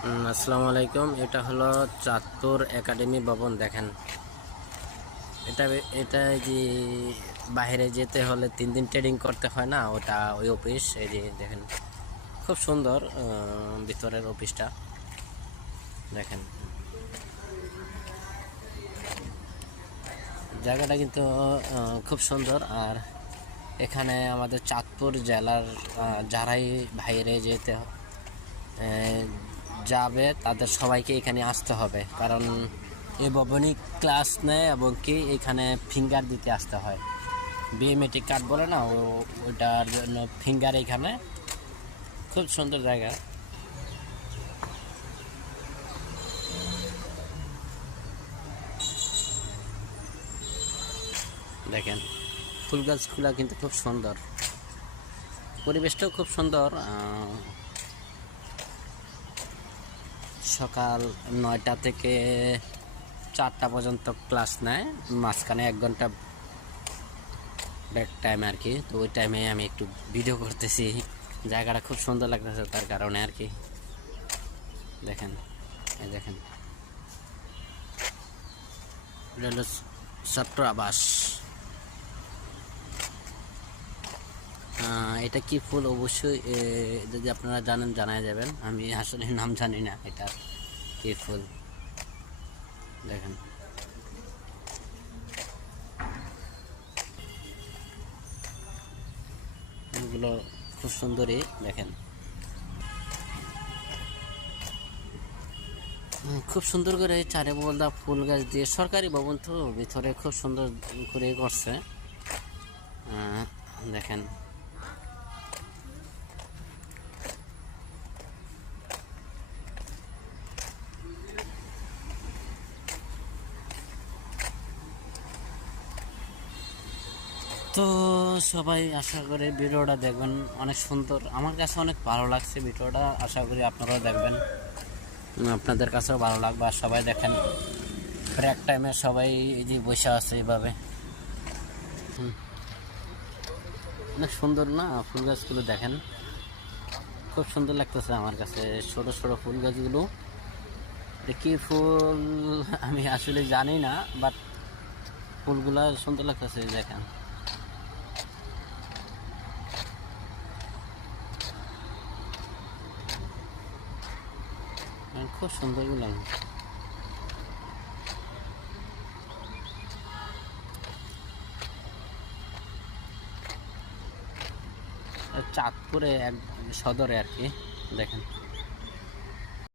আসসালামু আলাইকুম। এটা হলো চাঁদপুর একাডেমি ভবন। দেখেন, এটা এটা যে বাইরে যেতে হলে 3 দিন ট্রেডিং করতে হয় না, ওটা ওই অফিস। এই যে দেখেন, খুব সুন্দর ভিতরের অফিসটা। দেখেন, জায়গাটা কিন্তু খুব সুন্দর। আর এখানে আমাদের চাঁদপুর জেলার যারাই বাইরে যেতে যাবে তাদের সবাইকে এখানে আসতে হবে, কারণ এই ভবনই ক্লাস নেয় এবং কি এখানে ফিঙ্গার দিতে আসতে হয়। বিএমএটি কার্ড বলে না, ওটার জন্য ফিঙ্গার। এখানে খুব সুন্দর জায়গা। দেখেন, ফুল গাছগুলা কিন্তু খুব সুন্দর, পরিবেশটাও খুব সুন্দর। সকাল 9টা থেকে 4টা পর্যন্ত ক্লাস নেয়, মাঝখানে 1 ঘন্টা ব্রেক টাইম আর কি। তো ওই টাইমে আমি একটু ভিডিও করতেছি। জায়গাটা খুব সুন্দর লাগতেছে তার কারণে আর কি। দেখেন, এই দেখেন, এটা হলো ছাত্র আবাস। এটা কি ফুল অবশ্যই যদি আপনারা জানেন জানাই যাবেন। আমি আসলে নাম জানি না এটা কি ফুল। দেখেন, ফুলগুলো খুব সুন্দরই। দেখেন, খুব সুন্দর করে চারে বলদা ফুল গাছ দিয়ে, সরকারি ভবন তো ভিতরে খুব সুন্দর করে করছে। দেখেন, তো সবাই আশা করি ভিডিওটা দেখবেন, অনেক সুন্দর। আমার কাছে অনেক ভালো লাগছে ভিডিওটা, আশা করি আপনারাও দেখবেন, আপনাদের কাছেও ভালো লাগবে। আর সবাই দেখেন, ব্রেক টাইমে সবাই এই যে বসে আছে এইভাবে। অনেক সুন্দর না ফুল গাছগুলো? দেখেন, খুব সুন্দর লাগতেছে আমার কাছে ছোট ছোট ফুল গাছগুলো। কি ফুল আমি আসলে জানি না, বাট ফুলগুলা সুন্দর লাগতেছে। দেখেন, খুব সুন্দর লাগে। চাঁদপুরে এক সদরে আর কি। দেখেন।